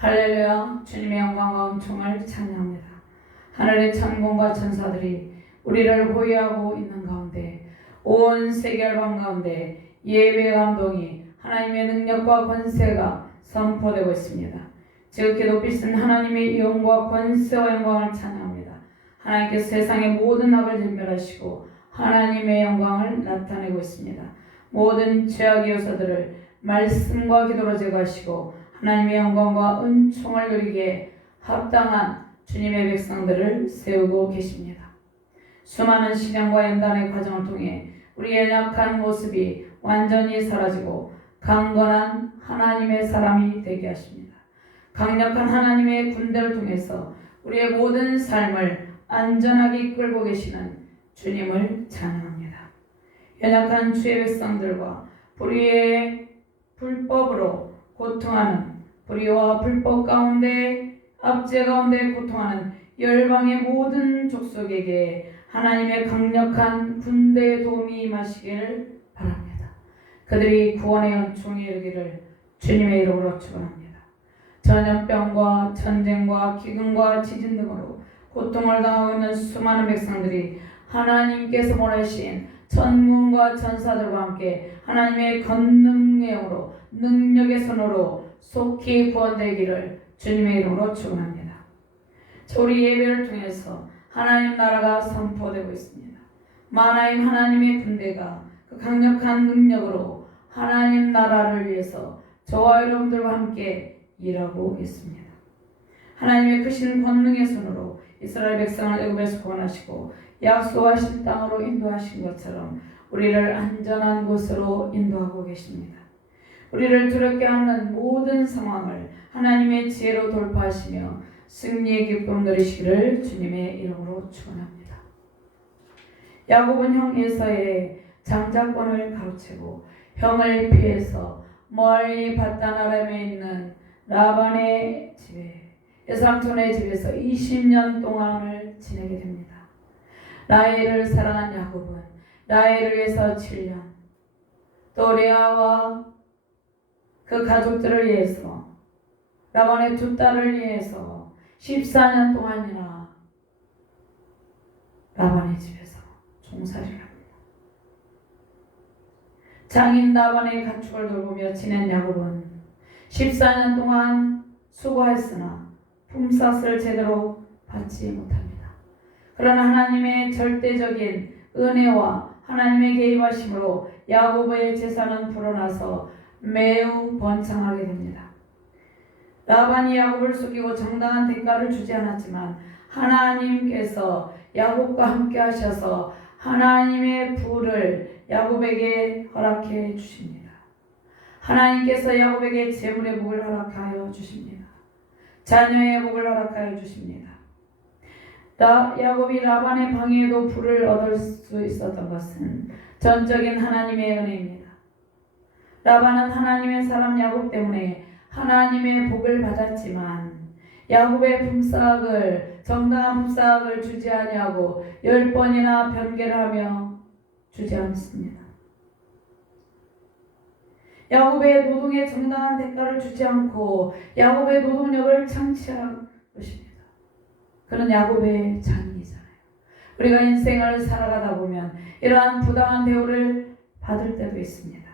할렐루야. 주님의 영광과 은총을 찬양합니다. 하늘의 천군과 천사들이 우리를 호위하고 있는 가운데, 온 세계 열방 가운데 예배 감동이 하나님의 능력과 권세가 선포되고 있습니다. 지극히 높이신 하나님의 영과 권세와 영광을 찬양합니다. 하나님께서 세상의 모든 악을 진멸하시고 하나님의 영광을 나타내고 있습니다. 모든 죄악의 요소들을 말씀과 기도로 제거하시고 하나님의 영광과 은총을 누리기에 합당한 주님의 백성들을 세우고 계십니다. 수많은 시련과 연단의 과정을 통해 우리의 연약한 모습이 완전히 사라지고 강건한 하나님의 사람이 되게 하십니다. 강력한 하나님의 군대를 통해서 우리의 모든 삶을 안전하게 이끌고 계시는 주님을 찬양합니다. 연약한 주의 백성들과 불의의 불법으로 고통하는, 불의와 불법 가운데 압제 가운데 고통하는 열방의 모든 족속에게 하나님의 강력한 군대의 도움이 임하시길 바랍니다. 그들이 구원의 은총에 이르기를 주님의 이름으로 축원합니다. 전염병과 전쟁과 기근과 지진 등으로 고통을 당하고 있는 수많은 백성들이 하나님께서 보내신 천군과 천사들과 함께 하나님의 권능의 영으로, 능력의 손으로 속히 구원되기를 주님의 이름으로 축원합니다. 우리 예배를 통해서 하나님 나라가 선포되고 있습니다. 만하임 하나님의 군대가 그 강력한 능력으로 하나님 나라를 위해서 저와 여러분들과 함께 일하고 있습니다. 하나님의 크신 권능의 손으로 이스라엘 백성을 애굽에서 구원하시고 약속하신 땅으로 인도하신 것처럼 우리를 안전한 곳으로 인도하고 계십니다. 우리를 두렵게 하는 모든 상황을 하나님의 지혜로 돌파하시며 승리의 기쁨 누리시기를 주님의 이름으로 축원합니다. 야곱은 형 에서의 장자권을 가로채고 형을 피해서 멀리 바단 아람에 있는 라반의 집에, 에삼촌의 집에서 20년 동안을 지내게 됩니다. 라헬을 사랑한 야곱은 라헬을 위해서 7년, 또 레아와 그 가족들을 위해서, 라반의 두 딸을 위해서 14년 동안이나 라반의 집에서 종살이를 합니다. 장인 라반의 가축을 돌보며 지낸 야곱은 14년 동안 수고했으나 품삯을 제대로 받지 못합니다. 그러나 하나님의 절대적인 은혜와 하나님의 개입하심으로 야곱의 재산은 불어나서 매우 번창하게 됩니다. 라반이 야곱을 속이고 정당한 대가를 주지 않았지만 하나님께서 야곱과 함께 하셔서 하나님의 부를 야곱에게 허락해 주십니다. 하나님께서 야곱에게 재물의 복을 허락하여 주십니다. 자녀의 복을 허락하여 주십니다. 야곱이 라반의 방해에도 부를 얻을 수 있었던 것은 전적인 하나님의 은혜입니다. 라반은 하나님의 사람 야곱 때문에 하나님의 복을 받았지만 야곱의 품삯을, 정당한 품삯을 주지 아니하고 10번이나 변개를 하며 주지 않습니다. 야곱의 노동에 정당한 대가를 주지 않고 야곱의 노동력을 창치한 것입니다. 그는 야곱의 장이잖아요. 우리가 인생을 살아가다 보면 이러한 부당한 대우를 받을 때도 있습니다.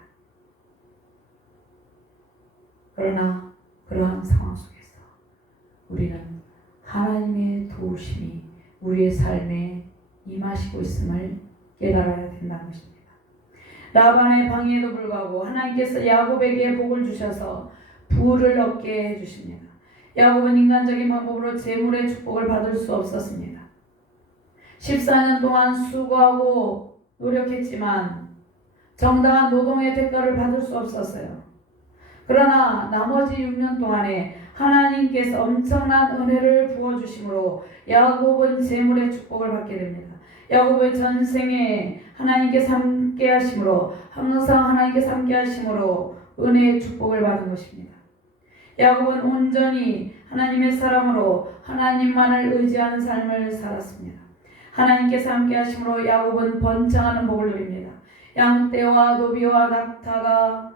그러나 그러한 상황 속에서 우리는 하나님의 도우심이 우리의 삶에 임하시고 있음을 깨달아야 된다는 것입니다. 라반의 방해에도 불구하고 하나님께서 야곱에게 복을 주셔서 부를 얻게 해주십니다. 야곱은 인간적인 방법으로 재물의 축복을 받을 수 없었습니다. 14년 동안 수고하고 노력했지만 정당한 노동의 대가를 받을 수 없었어요. 그러나 나머지 6년 동안에 하나님께서 엄청난 은혜를 부어주심으로 야곱은 재물의 축복을 받게 됩니다. 야곱의 전생에 하나님께서 함께 하심으로, 항상 하나님께서 함께 하심으로 은혜의 축복을 받은 것입니다. 야곱은 온전히 하나님의 사람으로 하나님만을 의지하는 삶을 살았습니다. 하나님께서 함께 하심으로 야곱은 번창하는 복을 누립니다. 양떼와 노비와 낙타가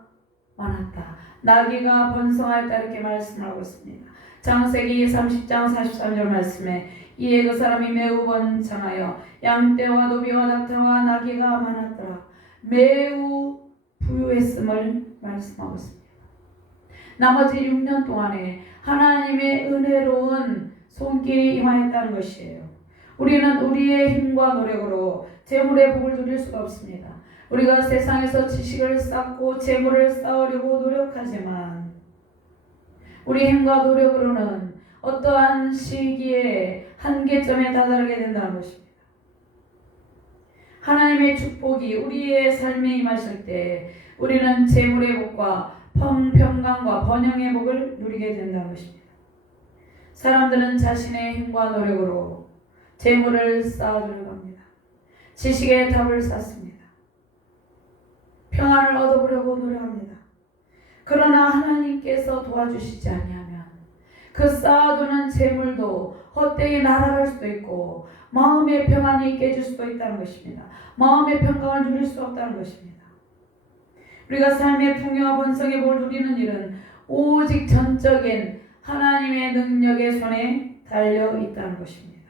많았다. 나귀가 번성하였다 이렇게 말씀하고 있습니다. 창세기 30장 43절 말씀에 이에 그 사람이 매우 번창하여 양떼와 노비와 낙타와 나귀가 많았더라. 매우 부유했음을 말씀하고 있습니다. 나머지 6년 동안에 하나님의 은혜로운 손길이 임하였다는 것이에요. 우리는 우리의 힘과 노력으로 재물의 복을 누릴 수가 없습니다. 우리가 세상에서 지식을 쌓고 재물을 쌓으려고 노력하지만 우리 힘과 노력으로는 어떠한 시기에 한계점에 다다르게 된다는 것입니다. 하나님의 축복이 우리의 삶에 임하실 때 우리는 재물의 복과 평강과 번영의 복을 누리게 된다는 것입니다. 사람들은 자신의 힘과 노력으로 재물을 쌓아주려고 합니다. 지식의 탑을 쌓습니다. 평안을 얻어보려고 노력합니다. 그러나 하나님께서 도와주시지 아니하면 그 쌓아두는 재물도 헛되이 날아갈 수도 있고 마음의 평안이 깨질 수도 있다는 것입니다. 마음의 평강을 누릴 수 없다는 것입니다. 우리가 삶의 풍요와 번성의 복을 누리는 일은 오직 전적인 하나님의 능력의 손에 달려 있다는 것입니다.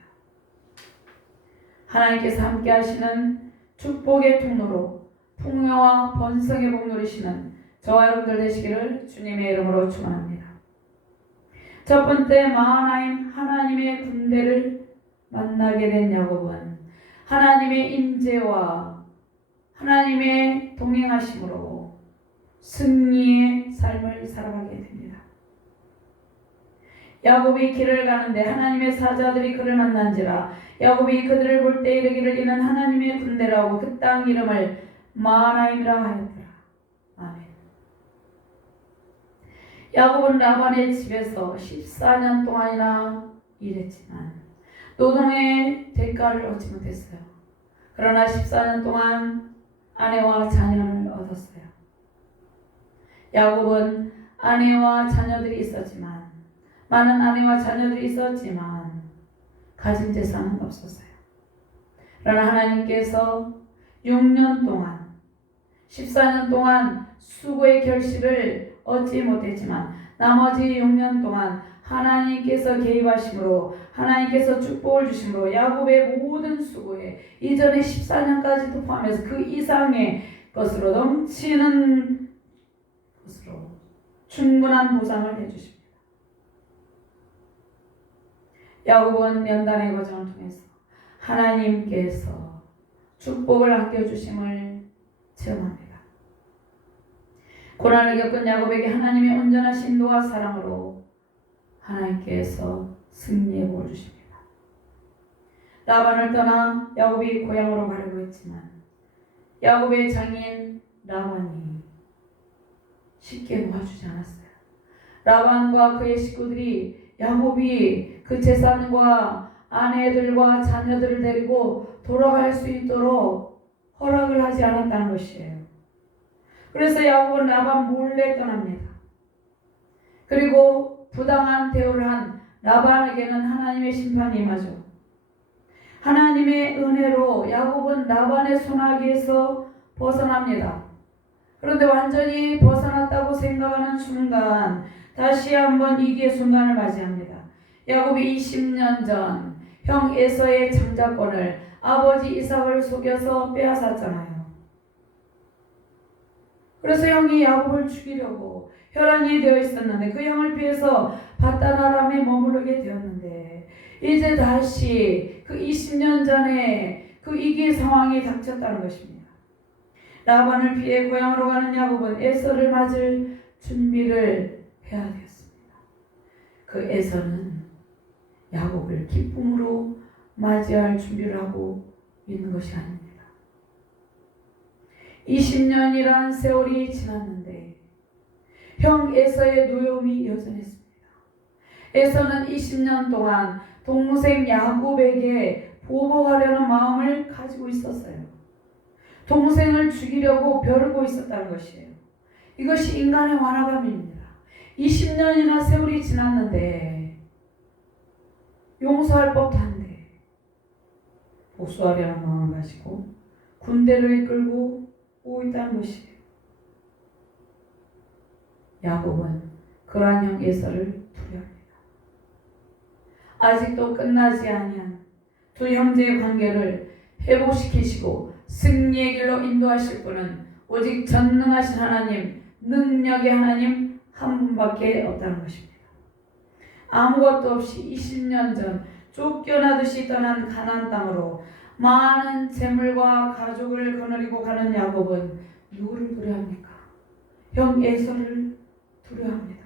하나님께서 함께 하시는 축복의 통로로 풍요와 번성의 복 누리시는 저와 여러분들 되시기를 주님의 이름으로 축원합니다. 첫 번째, 마하나임 하나님의 군대를 만나게 된 야곱은 하나님의 임재와 하나님의 동행하심으로 승리의 삶을 살아가게 됩니다. 야곱이 길을 가는데 하나님의 사자들이 그를 만난지라. 야곱이 그들을 볼 때 이르기를 이는 하나님의 군대라고 그 땅 이름을 마하나임이라 하였더라. 아멘. 야곱은 라반의 집에서 14년 동안이나 일했지만 노동의 대가를 얻지 못했어요. 그러나 14년 동안 아내와 자녀를 얻었어요. 야곱은 아내와 자녀들이 있었지만 많은 아내와 자녀들이 있었지만 가진 재산은 없었어요. 그러나 하나님께서 6년 동안 14년 동안 수고의 결실을 얻지 못했지만 나머지 6년 동안 하나님께서 개입하심으로 하나님께서 축복을 주심으로 야곱의 모든 수고에 이전에 14년까지도 포함해서 그 이상의 것으로 넘치는 것으로 충분한 보상을 해주십니다. 야곱은 연단의 과정을 통해서 하나님께서 축복을 안겨주심을 체험합니다. 고난을 겪은 야곱에게 하나님의 온전하신 인도와 사랑으로 하나님께서 승리의 복을 주십니다. 라반을 떠나 야곱이 고향으로 가려고 했지만 야곱의 장인 라반이 쉽게 놓아주지 않았어요. 라반과 그의 식구들이 야곱이 그 재산과 아내들과 자녀들을 데리고 돌아갈 수 있도록 허락을 하지 않았다는 것이에요. 그래서 야곱은 라반 몰래 떠납니다. 그리고 부당한 대우를 한 라반에게는 하나님의 심판이 임하죠. 하나님의 은혜로 야곱은 라반의 손아귀에서 벗어납니다. 그런데 완전히 벗어났다고 생각하는 순간 다시 한번 위기의 순간을 맞이합니다. 야곱이 20년 전 형 에서의 장자권을 아버지 이삭을 속여서 빼앗았잖아요. 그래서 형이 야곱을 죽이려고 혈안이 되어 있었는데 그 형을 피해서 바다나람에 머무르게 되었는데 이제 다시 그 20년 전에 그 위기 상황이 닥쳤다는 것입니다. 라반을 피해 고향으로 가는 야곱은 에서를 맞을 준비를 해야 되었습니다. 그 에서는 야곱을 기쁨으로 맞이할 준비를 하고 있는 것이 아닙니다. 20년이란 세월이 지났는데 형 에서의 노여움이 여전했습니다. 에서는 20년 동안 동생 야곱에게 보복하려는 마음을 가지고 있었어요. 동생을 죽이려고 벼르고 있었다는 것이에요. 이것이 인간의 완화감입니다. 20년이나 세월이 지났는데 용서할 법도 한데 복수하려는 마음을 가지고 군대를 이끌고 오고 있다는 것이에요. 야곱은 그러한 형 에서를 두려워합니다. 아직도 끝나지 아니한 두 형제의 관계를 회복시키시고 승리의 길로 인도하실 분은 오직 전능하신 하나님, 능력의 하나님 한 분밖에 없다는 것입니다. 아무것도 없이 20년 전 쫓겨나듯이 떠난 가나안 땅으로 많은 재물과 가족을 거느리고 가는 야곱은 누구를 두려워합니까? 형 에서를 두려워합니다.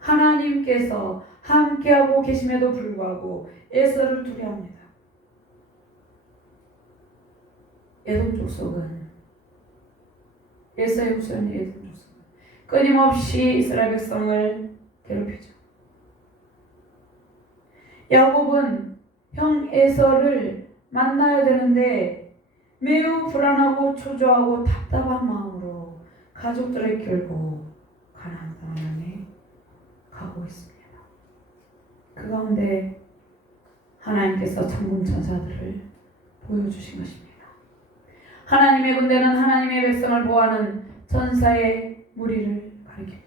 하나님께서 함께하고 계심에도 불구하고 에서를 두려워합니다. 에돔 족속은 에서의 후손 에돔 족속은 끊임없이 이스라엘 백성을 괴롭히죠. 야곱은 형 에서를 만나야 되는데 매우 불안하고 초조하고 답답한 마음으로 가족들을 끌고 가나안 땅에 가고 있습니다. 그 가운데 하나님께서 천군 천사들을 보여주신 것입니다. 하나님의 군대는 하나님의 백성을 보호하는 천사의 무리를 가리킵니다.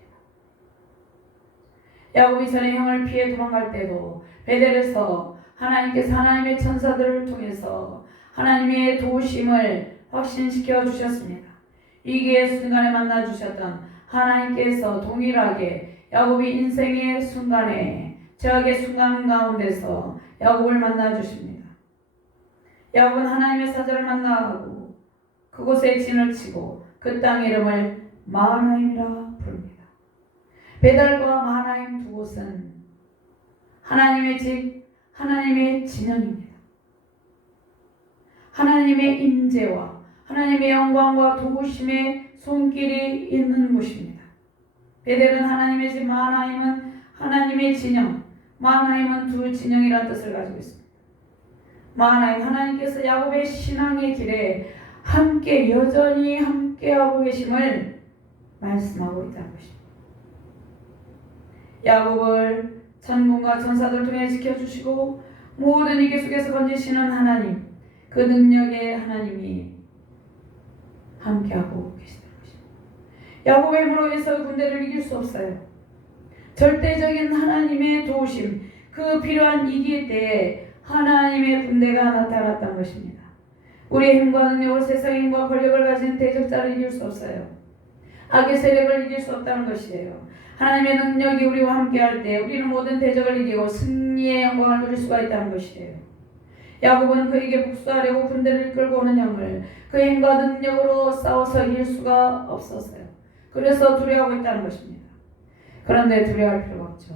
야곱이 전에 형을 피해 도망갈 때도 베델에서 하나님께서 하나님의 천사들을 통해서 하나님의 도우심을 확신시켜 주셨습니다. 위기의 순간에 만나 주셨던 하나님께서 동일하게 야곱이 인생의 순간에 죄악의 순간 가운데서 야곱을 만나 주십니다. 야곱은 하나님의 사자를 만나고 그곳에 진을 치고 그 땅 이름을 마하나임이라 부릅니다. 베델과 마하나임 두 곳은 하나님의 집, 하나님의 진영입니다. 하나님의 임재와 하나님의 영광과 도우심의 손길이 있는 곳입니다. 베델은 하나님의 집, 마하나임은 하나님의 진영, 마하나임은 두 진영이라는 뜻을 가지고 있습니다. 마하나임, 하나님께서 야곱의 신앙의 길에 함께 여전히 함께하고 계심을 말씀하고 있다는 것입니다. 야곱을 천군과 천사들 통해 지켜주시고 모든 위기 속에서 건지시는 하나님, 그 능력의 하나님이 함께하고 계시다는 것입니다. 야곱의 힘으로 에서의 군대를 이길 수 없어요. 절대적인 하나님의 도우심, 그 필요한 위기 때에 하나님의 군대가 나타났다는 것입니다. 우리의 힘과 능력을 세상의 힘과 권력을 가진 대적자를 이길 수 없어요. 악의 세력을 이길 수 없다는 것이에요. 하나님의 능력이 우리와 함께할 때 우리는 모든 대적을 이기고 승리의 영광을 누릴 수가 있다는 것이에요. 야곱은 그에게 복수하려고 군대를 끌고 오는 형을 그 힘과 능력으로 싸워서 이길 수가 없었어요. 그래서 두려워하고 있다는 것입니다. 그런데 두려워할 필요가 없죠.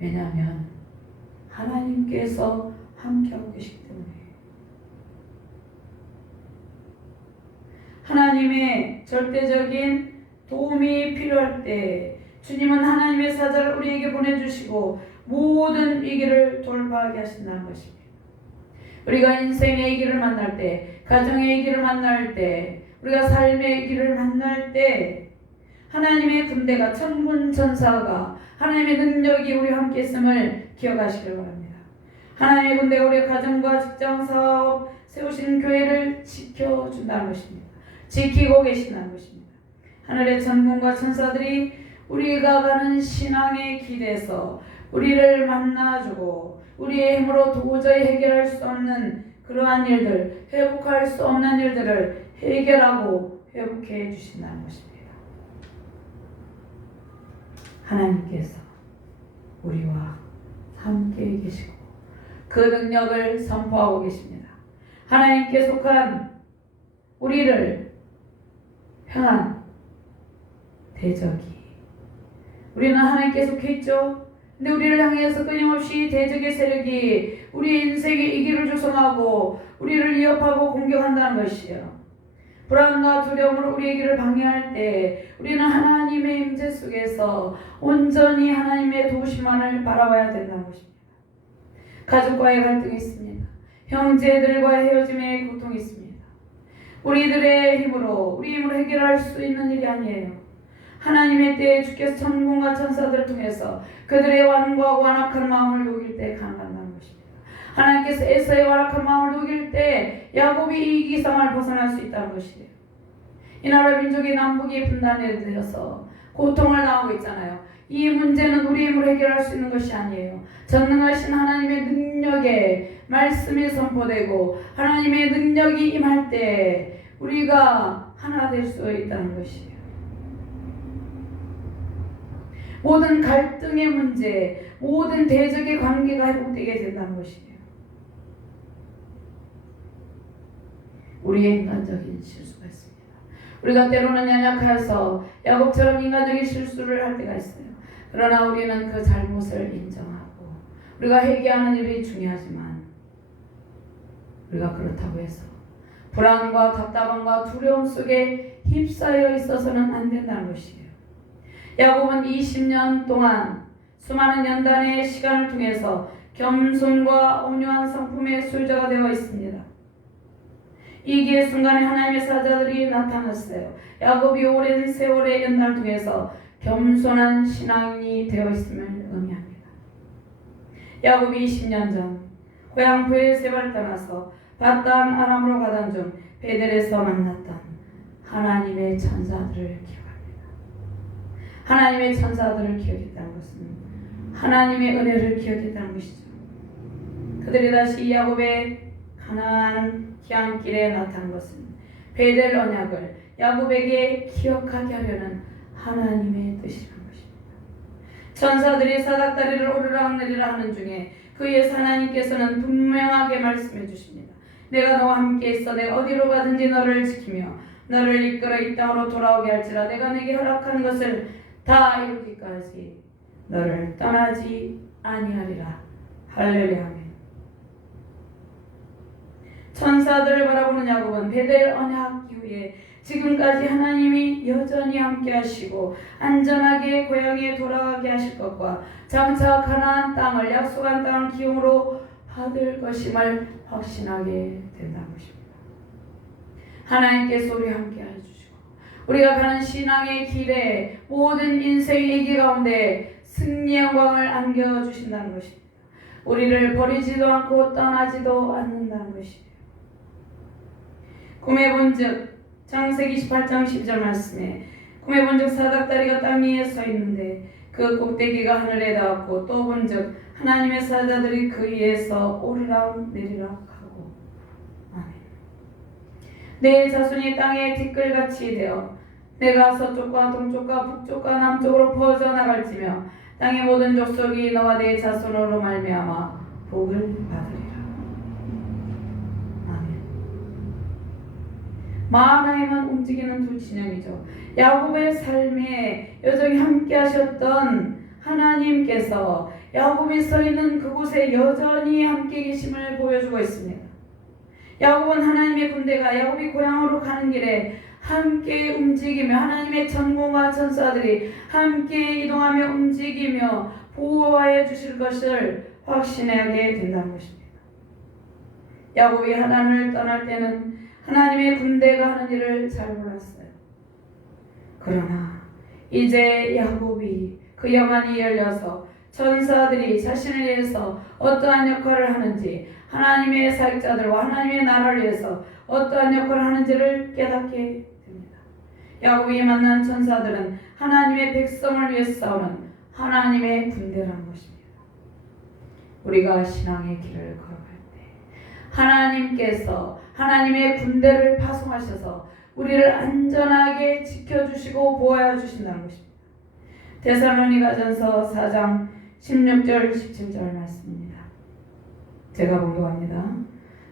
왜냐하면 하나님께서 함께하고 계시기 때문에. 하나님의 절대적인 도움이 필요할 때 주님은 하나님의 사자를 우리에게 보내주시고 모든 위기를 돌파하게 하신다는 것입니다. 우리가 인생의 위기를 만날 때, 가정의 위기를 만날 때, 우리가 삶의 위기를 만날 때 하나님의 군대가 천군 천사가 하나님의 능력이 우리와 함께 있음을 기억하시길 바랍니다. 하나님의 군대가 우리의 가정과 직장, 사업, 세우신 교회를 지켜준다는 것입니다. 지키고 계신다는 것입니다. 하늘의 천군과 천사들이 우리가 가는 신앙의 길에서 우리를 만나주고 우리의 힘으로 도저히 해결할 수 없는 그러한 일들, 회복할 수 없는 일들을 해결하고 회복해 주신다는 것입니다. 하나님께서 우리와 함께 계시고 그 능력을 선포하고 계십니다. 하나님께 속한 우리를 향한 대적이, 우리는 하나님께 속해 있죠. 근데 우리를 향해서 끊임없이 대적의 세력이 우리 인생의 이기를 조성하고 우리를 위협하고 공격한다는 것이에요. 불안과 두려움으로 우리의 길을 방해할 때 우리는 하나님의 임재 속에서 온전히 하나님의 도우심만을 바라봐야 된다는 것입니다. 가족과의 갈등이 있습니다. 형제들과의 헤어짐의 고통이 있습니다. 우리의 힘으로 해결할 수 있는 일이 아니에요. 하나님의 때에 주께서 천군과 천사들을 통해서 그들의 완고하고 완악한 마음을 녹일 때 가능한다는 것입니다. 하나님께서 에서의 완악한 마음을 녹일 때 야곱이 이 기상을 벗어날 수 있다는 것이에요. 이 나라 민족이 남북이 분단되어서 고통을 당하고 있잖아요. 이 문제는 우리의 힘으로 해결할 수 있는 것이 아니에요. 전능하신 하나님의 능력에 말씀이 선포되고 하나님의 능력이 임할 때 우리가 하나 될 수 있다는 것이에요. 모든 갈등의 문제, 모든 대적의 관계가 회복되게 된다는 것이에요. 우리의 인간적인 실수가 있습니다. 우리가 때로는 연약해서 야곱처럼 인간적인 실수를 할 때가 있어요. 그러나 우리는 그 잘못을 인정하고 우리가 회개하는 일이 중요하지만 우리가 그렇다고 해서 불안과 답답함과 두려움 속에 휩싸여 있어서는 안 된다는 것이에요. 야곱은 20년 동안 수많은 연단의 시간을 통해서 겸손과 온유한 성품의 소유자가 되어 있습니다. 이기의 순간에 하나님의 사자들이 나타났어요. 야곱이 오랜 세월의 연단을 통해서 겸손한 신앙이 되어 있음을 의미합니다. 야곱이 20년 전 고향 브엘세바를 떠나서 바단 아람으로 가던 중 베델에서 만났던 하나님의 천사들을 기억합니다. 하나님의 천사들을 기억했다는 것은 하나님의 은혜를 기억했다는 것이죠. 그들이 다시 야곱의 가나안 기안길에 나타난 것은 베델 언약을 야곱에게 기억하게 하려는 하나님의 뜻이라는 것입니다. 천사들이 사닥다리를 오르락내리락 하는 중에 그의 하나님께서는 분명하게 말씀해 주십니다. 내가 너와 함께 있어 내가 어디로 가든지 너를 지키며 너를 이끌어 이 땅으로 돌아오게 할지라. 내가 내게 허락한 것을 다 이루기까지 너를 떠나지 아니하리라. 할렐루야. 아멘. 천사들을 바라보는 야곱은 베델 언약 이후에 지금까지 하나님이 여전히 함께 하시고 안전하게 고향에 돌아가게 하실 것과 장차 가나안 땅을 약속한 땅을 기업으로 받을 것임을 확신하게 된다는 것입니다. 하나님께서 우리와 함께 해주시고 우리가 가는 신앙의 길에 모든 인생의 얘기 가운데 승리의 영광을 안겨주신다는 것입니다. 우리를 버리지도 않고 떠나지도 않는다는 것이에요. 꿈에 본즉 창세기 28장 10절 말씀에 꿈에 본즉 사닥다리가 땅 위에 서 있는데 그 꼭대기가 하늘에 닿았고 또 본즉 하나님의 사자들이 그 위에서 오르락 내리락 하고. 아멘. 내 자손이 땅에 티끌같이 되어 내가 서쪽과 동쪽과 북쪽과 남쪽으로 퍼져나갈지며 땅의 모든 족속이 너와 내 자손으로 말미암아 복을 받으리라. 아멘. 마하나임은 움직이는 두 진영이죠. 야곱의 삶에 여전히 함께 하셨던 하나님께서 야곱이 서 있는 그곳에 여전히 함께 계심을 보여주고 있습니다. 야곱은 하나님의 군대가 야곱이 고향으로 가는 길에 함께 움직이며 하나님의 천군과 천사들이 함께 이동하며 움직이며 보호하여 주실 것을 확신하게 된다는 것입니다. 야곱이 하나님을 떠날 때는 하나님의 군대가 하는 일을 잘 몰랐어요. 그러나 이제 야곱이 그 영안이 열려서 천사들이 자신을 위해서 어떠한 역할을 하는지 하나님의 사역자들과 하나님의 나라를 위해서 어떠한 역할을 하는지를 깨닫게 됩니다. 야곱이 만난 천사들은 하나님의 백성을 위해서 싸우는 하나님의 군대라는 것입니다. 우리가 신앙의 길을 걸어갈 때 하나님께서 하나님의 군대를 파송하셔서 우리를 안전하게 지켜주시고 보호하여 주신다는 것입니다. 데살로니가전서 4장 16절 17절 말씀입니다. 제가 봉독합니다.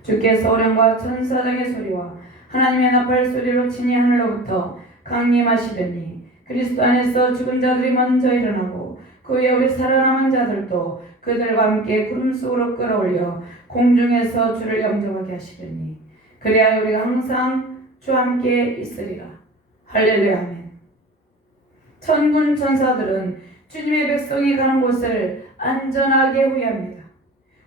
주께서 어령과 천사장의 소리와 하나님의 나팔 소리로 친히 하늘로부터 강림하시더니 그리스도 안에서 죽은 자들이 먼저 일어나고 그 후에 우리 살아남은 자들도 그들과 함께 구름 속으로 끌어올려 공중에서 주를 영접하게 하시더니 그래야 우리가 항상 주와 함께 있으리라. 할렐루야. 아멘. 천군 천사들은 주님의 백성이 가는 곳을 안전하게 호위합니다.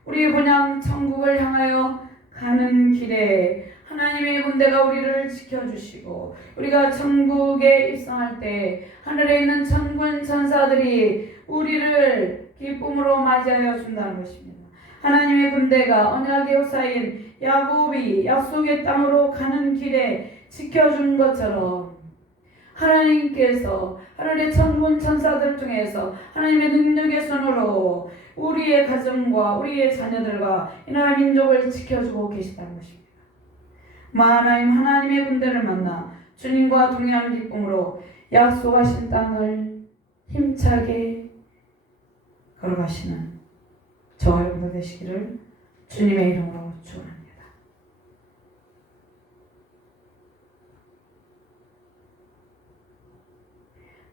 우리 본향 천국을 향하여 가는 길에 하나님의 군대가 우리를 지켜주시고 우리가 천국에 입성할 때 하늘에 있는 천군 천사들이 우리를 기쁨으로 맞이하여 준다는 것입니다. 하나님의 군대가 언약의 후사인 야곱이 약속의 땅으로 가는 길에 지켜준 것처럼 하나님께서 하늘의 천군 천사들 중에서 하나님의 능력의 손으로 우리의 가정과 우리의 자녀들과 이 나라 민족을 지켜주고 계시다는 것입니다. 하나님의 군대를 만나 주님과 동행하는 기쁨으로 약속하신 땅을 힘차게 걸어가시는 저와 여러분 되시기를 주님의 이름으로 축원합니다.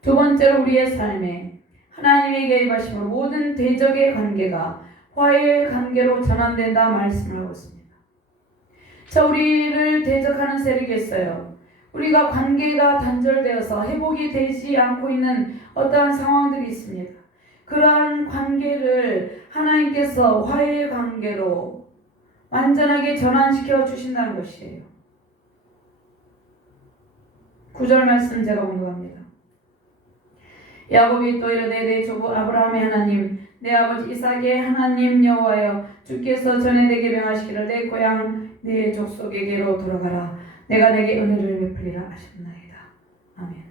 두 번째로 우리의 삶에 하나님의 개입하심으로 모든 대적의 관계가 화해의 관계로 전환된다 말씀을 하고 있습니다. 자, 우리를 대적하는 세력이 있어요. 우리가 관계가 단절되어서 회복이 되지 않고 있는 어떠한 상황들이 있습니다. 그러한 관계를 하나님께서 화해의 관계로 완전하게 전환시켜 주신다는 것이에요. 9절 말씀 제가 공부합니다. 야곱이 또 이르되 내 조부 아브라함의 하나님 내 아버지 이삭의 하나님 여호와여 주께서 전에 내게 명하시기를 내 고향 내 족속에게로 돌아가라 내가 내게 은혜를 베풀리라 하셨나이다. 아멘.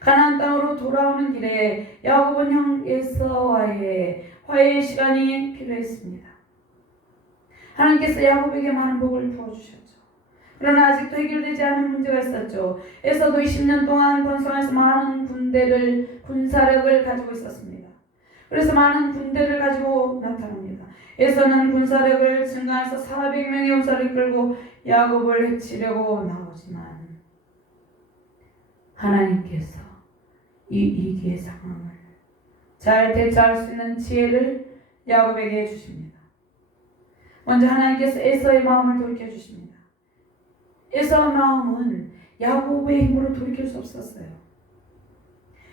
가나안 땅으로 돌아오는 길에 야곱은 형 에서와의 화해의 시간이 필요했습니다. 하나님께서 야곱에게 많은 복을 부어주셨죠. 그러나 아직도 해결되지 않은 문제가 있었죠. 에서도 20년 동안 번성해서 많은 군사력을 가지고 있었습니다. 그래서 많은 군대를 가지고 나타납니다. 에서는 군사력을 증가해서 400명의 군사를 끌고 야곱을 해치려고 나오지만 하나님께서 이 위기의 상황을 잘 대처할 수 있는 지혜를 야곱에게 주십니다. 먼저 하나님께서 에서의 마음을 돌이켜 주십니다. 에서의 마음은 야곱의 힘으로 돌이킬 수 없었어요.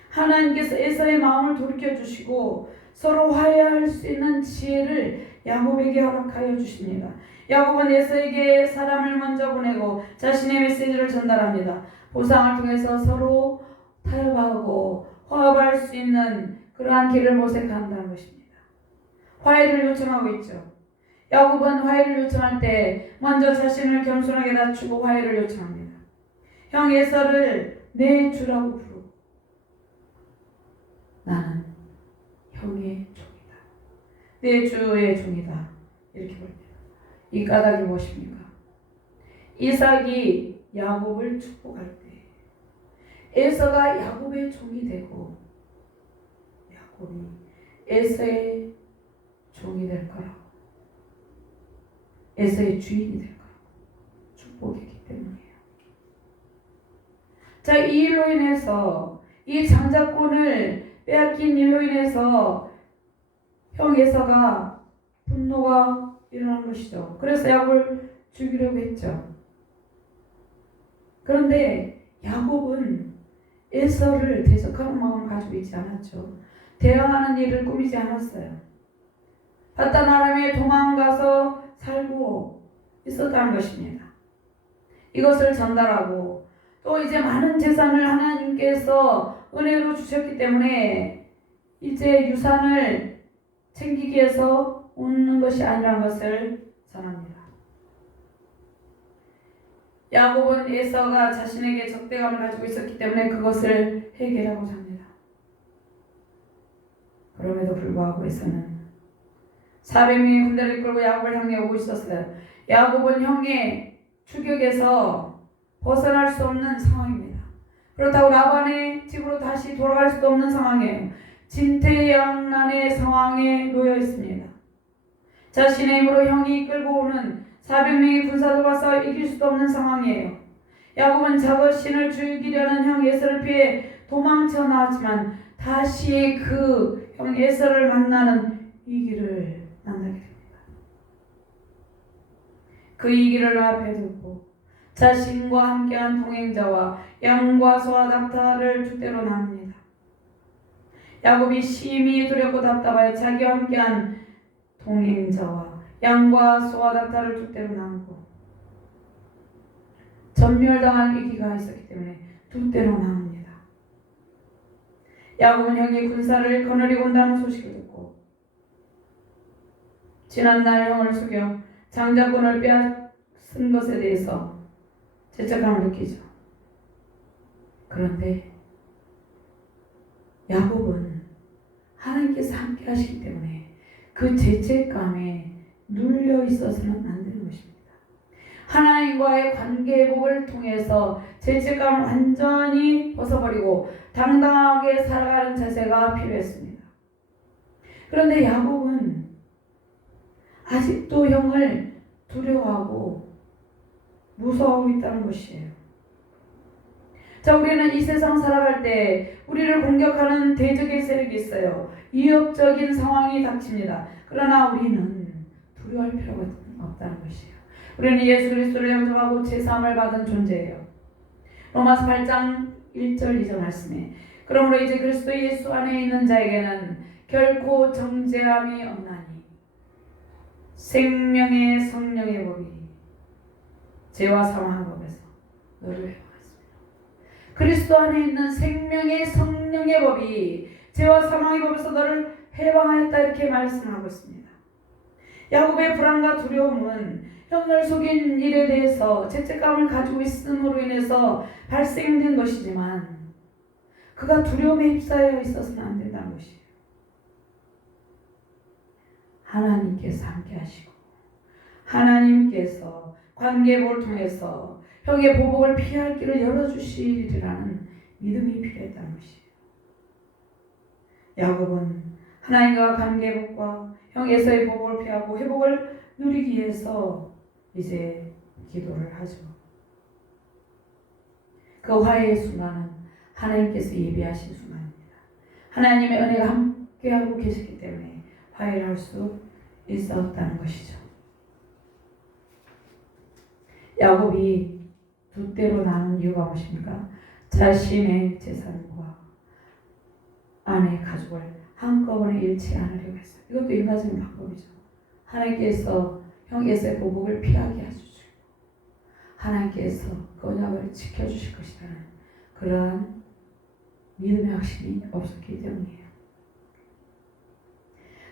하나님께서 에서의 마음을 돌이켜 주시고 서로 화해할 수 있는 지혜를 야곱에게 허락하여 주십니다. 야곱은 에서에게 사람을 먼저 보내고 자신의 메시지를 전달합니다. 보상을 통해서 서로 타협하고 화합할 수 있는 그러한 길을 모색한다는 것입니다. 화해를 요청하고 있죠. 야곱은 화해를 요청할 때 먼저 자신을 겸손하게 낮추고 화해를 요청합니다. 형 에서를 내 주라고 부르고 나는 형의 종이다. 내 주의 종이다. 이렇게 부릅니다. 이 까닭이 무엇입니까? 이삭이 야곱을 축복할 때 에서가 야곱의 종이 되고 야곱이 에서의 종이 될 거라고 에서의 주인이 될 거라고 축복이기 때문이에요. 자, 이 일로 인해서 이 장자권을 빼앗긴 일로 인해서 형 에서가 분노가 일어난 것이죠. 그래서 야곱을 죽이려고 했죠. 그런데 야곱은 에서를 대적하는 마음을 가지고 있지 않았죠. 대항하는 일을 꾸미지 않았어요. 바단 아람에 도망가서 살고 있었다는 것입니다. 이것을 전달하고 또 이제 많은 재산을 하나님께서 은혜로 주셨기 때문에 이제 유산을 챙기기 위해서 오는 것이 아니라는 것을 전합니다. 야곱은 에서가 자신에게 적대감을 가지고 있었기 때문에 그것을 해결하고자 합니다. 그럼에도 불구하고 에서는 400명의 군대를 끌고 야곱을 향해 오고 있었어요. 야곱은 형의 추격에서 벗어날 수 없는 상황입니다. 그렇다고 라반의 집으로 다시 돌아갈 수도 없는 상황이에요. 진퇴양난의 상황에 놓여 있습니다. 자신의 힘으로 형이 끌고 오는 400명의 군사들과 싸워 이길 수도 없는 상황이에요. 야곱은 자신을 죽이려는 형 에서를 피해 도망쳐 나왔지만 다시 그 형 에서를 만나는 위기를 만나게 됩니다. 그 위기를 앞에 두고 자신과 함께한 동행자와 양과 소와 낙타를 줏대로 나눕니다. 야곱이 심히 두렵고 답답하여 자기와 함께한 동행자와 양과 소와 낙타를 줏대로 나누고 전멸당할 위기가 있었기 때문에 줏대로 나눕니다. 야곱은 형이 군사를 거느리고 온다는 소식을 듣고 지난날 형을 속여 장자권을 빼앗은 것에 대해서 죄책감을 느끼죠. 그런데 야곱은 하나님께서 함께 하시기 때문에 그 죄책감에 눌려 있어서는 안 되는 것입니다. 하나님과의 관계 회복을 통해서 죄책감을 완전히 벗어버리고 당당하게 살아가는 자세가 필요했습니다. 그런데 야곱은 아직도 형을 두려워하고 무서워하고 있다는 것이에요. 자, 우리는 이 세상 살아갈 때 우리를 공격하는 대적의 세력이 있어요. 위협적인 상황이 닥칩니다. 그러나 우리는 두려워할 필요가 없다는 것이에요. 우리는 예수 그리스도를 영접하고 제3을 받은 존재예요. 로마서 8장 1절 2절 말씀에 그러므로 이제 그리스도 예수 안에 있는 자에게는 결코 정죄함이 없나니 생명의 성령의 법이 죄와 사망의 법에서 너를 해방했습니다. 그리스도 안에 있는 생명의 성령의 법이 죄와 사망의 법에서 너를 해방하였다 이렇게 말씀하고 있습니다. 야곱의 불안과 두려움은 형을 속인 일에 대해서 죄책감을 가지고 있음으로 인해서 발생된 것이지만 그가 두려움에 휩싸여 있어서는 안 된다는 것이에요. 하나님께서 함께 하시고 하나님께서 관계를 통해서 형의 보복을 피할 길을 열어주시리라는 믿음이 필요했다는 것이에요. 야곱은 하나님과 관계 회복과 형 에서의 보복을 피하고 회복을 누리기 위해서 이제 기도를 하죠. 그 화해의 순간은 하나님께서 예비하신 순간입니다. 하나님의 은혜가 함께하고 계시기 때문에 화해를 할 수 있었다는 것이죠. 야곱이 두 때로 나눈 이유가 무엇입니까? 자신의 재산과 아내의 가족을 한꺼번에 잃지 않으려고 했어요. 이것도 인간적인 방법이죠. 하나님께서 형에서의 보복을 피하게 해주시고 하나님께서 그 언약을 지켜주실 것이라는 그러한 믿음의 확신이 없었기 때문이에요.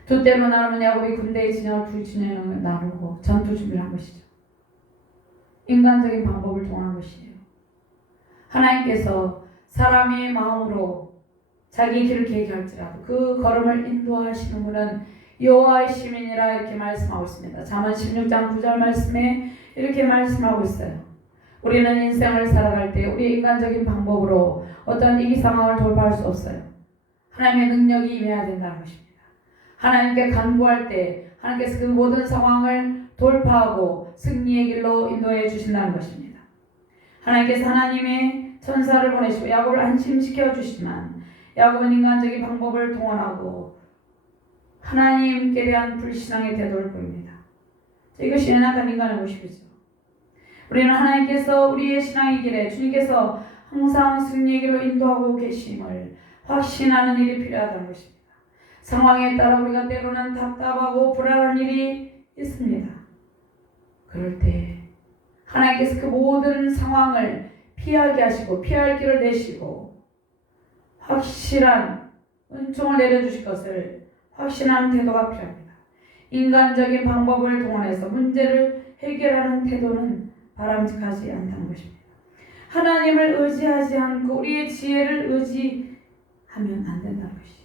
두 때로 나누면 야곱이 군대의 진영을 두 진영을 나누고 전투 준비를 한 것이죠. 인간적인 방법을 통한 것이에요. 하나님께서 사람의 마음으로 자기 길을 계획할지라도 그 걸음을 인도하시는 분은 여호와의 시민이라 이렇게 말씀하고 있습니다. 잠언 16장 9절 말씀에 이렇게 말씀하고 있어요. 우리는 인생을 살아갈 때 우리의 인간적인 방법으로 어떤 위기 상황을 돌파할 수 없어요. 하나님의 능력이 임해야 된다는 것입니다. 하나님께 간구할 때 하나님께서 그 모든 상황을 돌파하고 승리의 길로 인도해 주신다는 것입니다. 하나님께서 하나님의 천사를 보내시고 야곱을 안심시켜 주시지만 야곱은 인간적인 방법을 동원하고 하나님께 대한 불신앙의 태도를 보입니다. 이것이 연약한 인간의 모습이죠. 우리는 하나님께서 우리의 신앙의 길에 주님께서 항상 승리의 길로 인도하고 계심을 확신하는 일이 필요하다는 것입니다. 상황에 따라 우리가 때로는 답답하고 불안한 일이 있습니다. 그럴 때 하나님께서 그 모든 상황을 피하게 하시고 피할 길을 내시고 확실한 은총을 내려주실 것을 확신하는 태도가 필요합니다. 인간적인 방법을 동원해서 문제를 해결하는 태도는 바람직하지 않다는 것입니다. 하나님을 의지하지 않고 우리의 지혜를 의지하면 안 된다는 것이에요.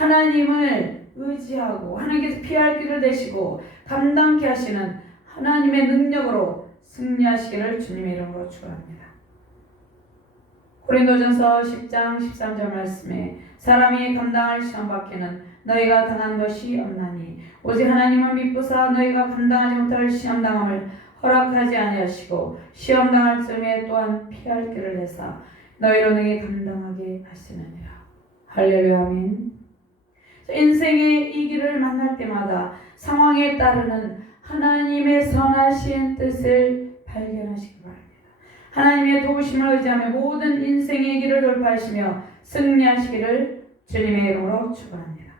하나님을 의지하고 하나님께서 피할 길을 내시고 감당케 하시는 하나님의 능력으로 승리하시기를 주님의 이름으로 축원합니다. 고린도전서 10장 13절 말씀에 사람이 감당할 시험 밖에는 너희가 당한 것이 없나니 오직 하나님은 미쁘사 너희가 감당하지 못할 시험 당함을 허락하지 아니하시고 시험 당할 즈음에 또한 피할 길을 내사 너희로 능히 감당하게 하시느니라. 할렐루야 아멘. 인생의 이 길을 만날 때마다 상황에 따르는 하나님의 선하신 뜻을 발견하시기 바랍니다. 하나님의 도우심을 의지하며 모든 인생의 길을 돌파하시며 승리하시기를 주님의 이름으로 축원합니다.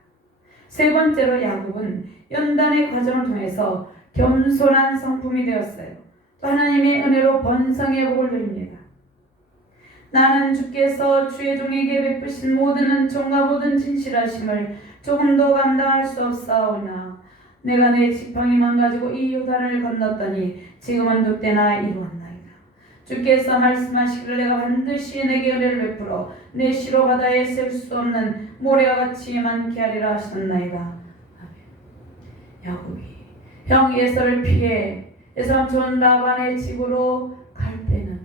세 번째로 야곱은 연단의 과정을 통해서 겸손한 성품이 되었어요. 또 하나님의 은혜로 번성의 복을 누립니다. 나는 주께서 주의 종에게 베푸신 모든 은총과 모든 진실하심을 조금도 감당할 수 없사오나 내가 내 지팡이만 가지고 이 요단을 건넜더니 지금은 늑대나 이루었나이다. 주께서 말씀하시기를 내가 반드시 내게 은혜를 베풀어 내 시로 바다에 셀 수 없는 모래와 같이 많게 하리라 하셨나이다. 아멘. 야곱이 형 에서를 피해 에서는 라반의 집으로 갈 때는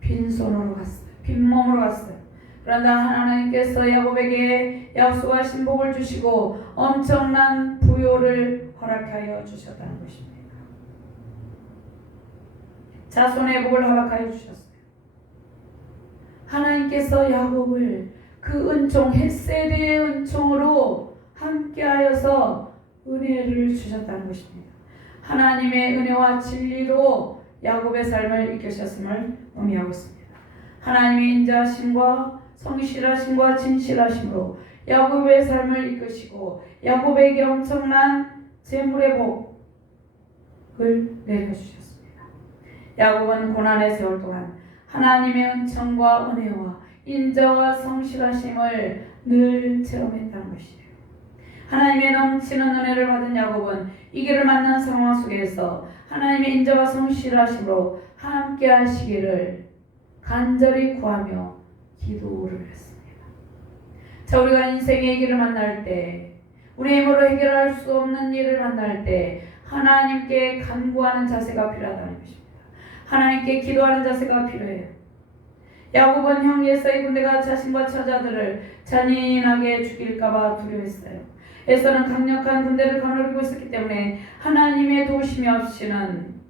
빈손으로 갔어요. 빈몸으로 갔어요. 그러나 하나님께서 야곱에게 약속하신 복을 주시고 엄청난 부요를 허락하여 주셨다는 것입니다. 자손의 복을 허락하여 주셨어요. 하나님께서 야곱을 그 은총, 헷세대의 은총으로 함께하여서 은혜를 주셨다는 것입니다. 하나님의 은혜와 진리로 야곱의 삶을 이끄셨음을 의미하고 있습니다. 하나님의 인자하심과 성실하심과 진실하심으로 야곱의 삶을 이끄시고 야곱에게 엄청난 재물의 복을 내려주셨습니다. 야곱은 고난의 세월 동안 하나님의 은총과 은혜와 인자와 성실하심을 늘 체험했다는 것이에요. 하나님의 넘치는 은혜를 받은 야곱은 이 길을 만난 상황 속에서 하나님의 인자와 성실하심으로 함께 하시기를 간절히 구하며 기도를 했습니다. 자, 우리가 인생의 길을 만날 때, 우리의 힘으로 해결할 수 없는 일을 만날 때 하나님께 간구하는 자세가 필요하다는 것입니다. 하나님께 기도하는 자세가 필요해요. 야곱은 형 에서의 군대가 자신과 처자들을 잔인하게 죽일까봐 두려워했어요. 에서는 강력한 군대를 거느리고 있었기 때문에 하나님의 도우심이 없이는,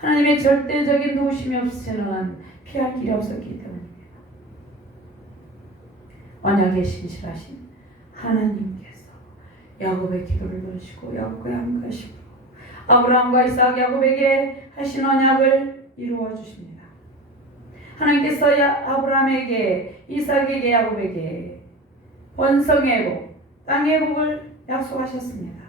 하나님의 절대적인 도우심이 없이는 피할 길이 없었기 때문입니다. 언약에 신실하신 하나님께서 야곱의 기도를 들으시고 야곱과 함께하시고 아브라함과 이삭, 야곱에게 하신 언약을 이루어 주십니다. 하나님께서 아브라함에게, 이삭에게, 야곱에게 번성의 복, 땅의 복을 약속하셨습니다.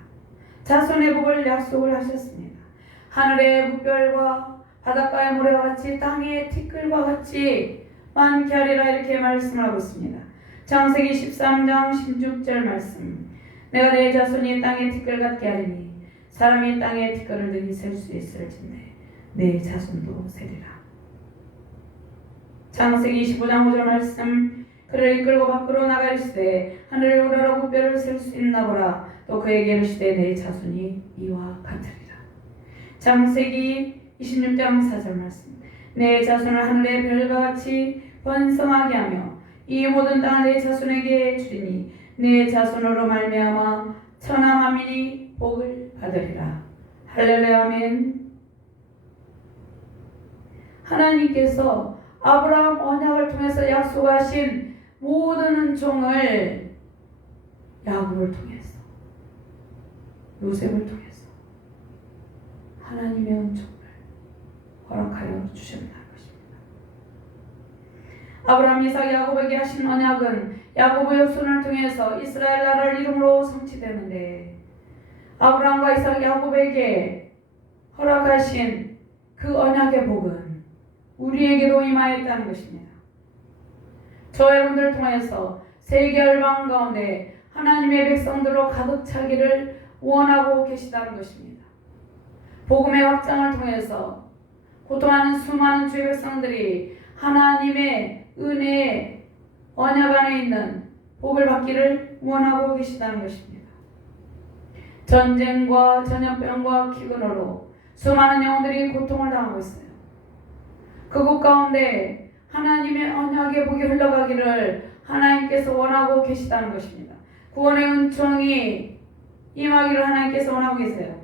자손의 복을 약속을 하셨습니다. 하늘의 무별과 바닷가의 모래와 같이 땅의 티끌과 같이 많게 하리라 이렇게 말씀을 하고 있습니다. 창세기 13장 16절 말씀. 내가 내 자손이 땅의 티끌 같게 하리니 사람이 땅의 티끌을 능히 셀 수 있을진데 내 자손도 세리라. 창세기 25장 5절 말씀. 그를 이끌고 밖으로 나가리시되 하늘을 우러러 무별을 셀 수 있나 보라. 또 그에게 이르시되 내 자손이 이와 같으리라. 창세기 26장 4절 말씀. 내 자손을 하늘의 별과 같이 번성하게 하며 이 모든 땅을 내 자손에게 주리니 내 자손으로 말미암아 천하 만민이 복을 받으리라. 할렐루야. 아멘. 하나님께서 아브라함 언약을 통해서 약속하신 모든 은총을 야곱을 통해서, 요셉을 통해서 하나님의 은총을 허락하여 주셨다는 것입니다. 아브라함, 이삭, 야곱에게 하신 언약은 야곱의 후손을 통해서 이스라엘 나라를 이름으로 성취되는데, 아브라함과 이삭, 야곱에게 허락하신 그 언약의 복은 우리에게도 임하였다는 것입니다. 저 여러분들을 통해서 세계 열방 가운데 하나님의 백성들로 가득 차기를 원하고 계시다는 것입니다. 복음의 확장을 통해서 고통하는 수많은 주의 백성들이 하나님의 은혜의 언약 안에 있는 복을 받기를 원하고 계시다는 것입니다. 전쟁과 전염병과 기근으로 수많은 영혼들이 고통을 당하고 있어요. 그곳 가운데 하나님의 언약의 복이 흘러가기를 하나님께서 원하고 계시다는 것입니다. 구원의 은총이 임하기를 하나님께서 원하고 계세요.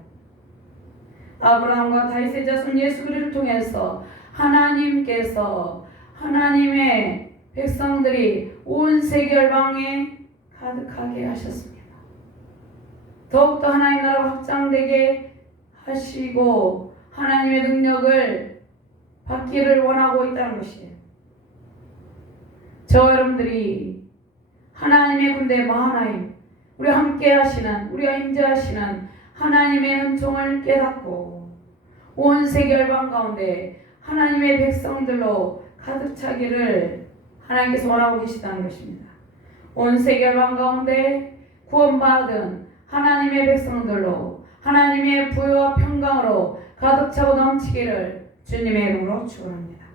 아브라함과 다윗의 자손 예수 그리스도를 통해서 하나님께서 하나님의 백성들이 온 세계 열방에 가득하게 하셨습니다. 더욱더 하나님 나라가 확장되게 하시고 하나님의 능력을 받기를 원하고 있다는 것이에요. 저 여러분들이 하나님의 군대 마하나임, 우리와 함께 하시는, 우리와 임재하시는 하나님의 은총을 깨닫고 온 세계 열방 가운데 하나님의 백성들로 가득 차기를 하나님께서 원하고 계시다는 것입니다. 온 세계 열방 가운데 구원받은 하나님의 백성들로 하나님의 부요와 평강으로 가득 차고 넘치기를 주님의 이름으로 축원합니다.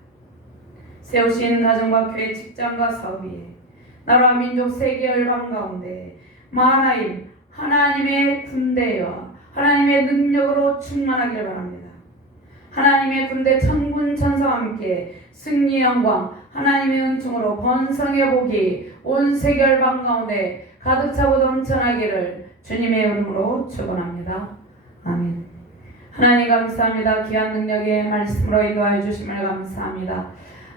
세우신 가정과 교회, 직장과 사업 위에 나라 민족 세계 열방 가운데 만하임 하나님의 군대와 하나님의 능력으로 충만하길 바랍니다. 하나님의 군대 천군 천사와 함께 승리의 영광 하나님의 은총으로 번성의 복이 온 세계 열방 가운데 가득 차고 넘쳐나기를 주님의 이름으로 축원합니다. 아멘. 하나님 감사합니다. 귀한 능력의 말씀으로 인도하여 주심을 감사합니다.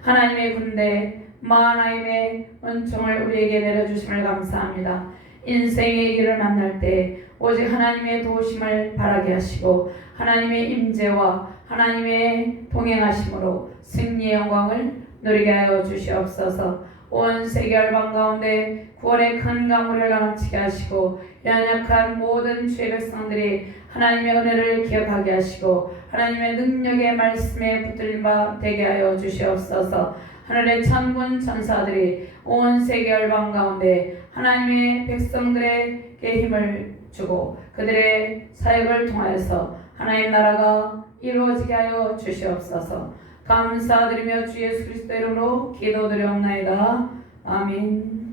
하나님의 군대 마하나임의 은총을 우리에게 내려주심을 감사합니다. 인생의 길을 만날 때 오직 하나님의 도우심을 바라게 하시고 하나님의 임재와 하나님의 동행하심으로 승리의 영광을 누리게 하여 주시옵소서. 온 세계 열방 가운데 구원의 큰 강물을 넘치게 하시고 연약한 모든 주의 백성들이 하나님의 은혜를 기억하게 하시고 하나님의 능력의 말씀에 붙들린 바 되게 하여 주시옵소서. 하늘의 천군 천사들이 온 세계 열방 가운데 하나님의 백성들에게 힘을 주고 그들의 사역을 통하여서 하나님 나라가 이루어지게 하여 주시옵소서. 감사드리며 주 예수 그리스도 이름으로 기도드리옵나이다. 아멘.